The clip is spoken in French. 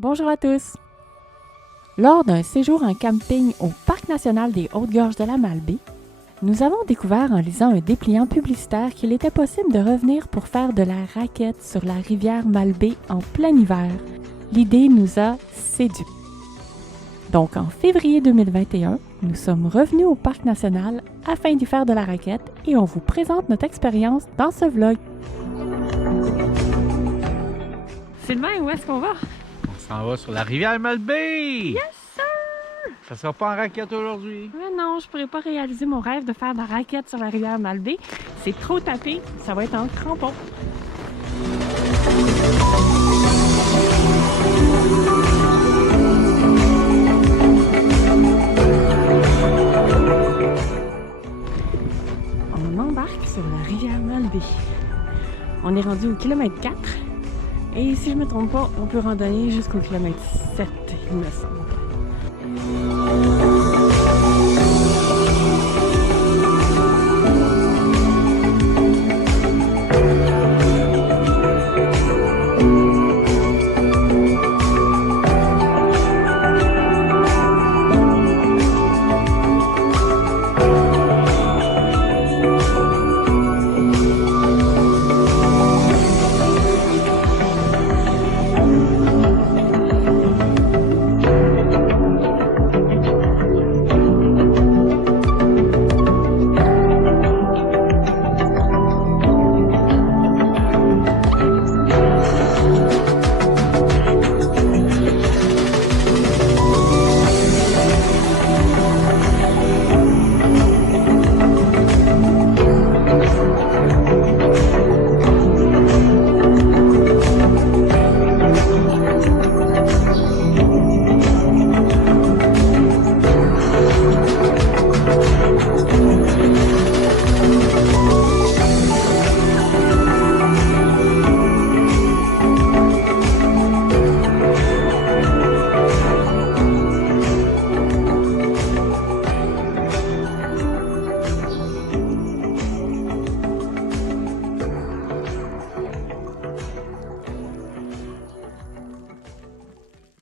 Bonjour à tous! Lors d'un séjour en camping au Parc national des Hautes-Gorges de la Malbaie, nous avons découvert en lisant un dépliant publicitaire qu'il était possible de revenir pour faire de la raquette sur la rivière Malbaie en plein hiver. L'idée nous a séduits. Donc en février 2021, nous sommes revenus au Parc national afin d'y faire de la raquette et on vous présente notre expérience dans ce vlog. Sylvain, où est-ce qu'on va? On s'en va sur la rivière Malbaie! Yes, sir! Ça sera pas en raquette aujourd'hui. Mais non, je pourrais pas réaliser mon rêve de faire de la raquette sur la rivière Malbaie. C'est trop tapé, ça va être en crampon. On embarque sur la rivière Malbaie. On est rendu au kilomètre 4. Et si je me trompe pas, on peut randonner jusqu'au kilomètre 7, il me semble.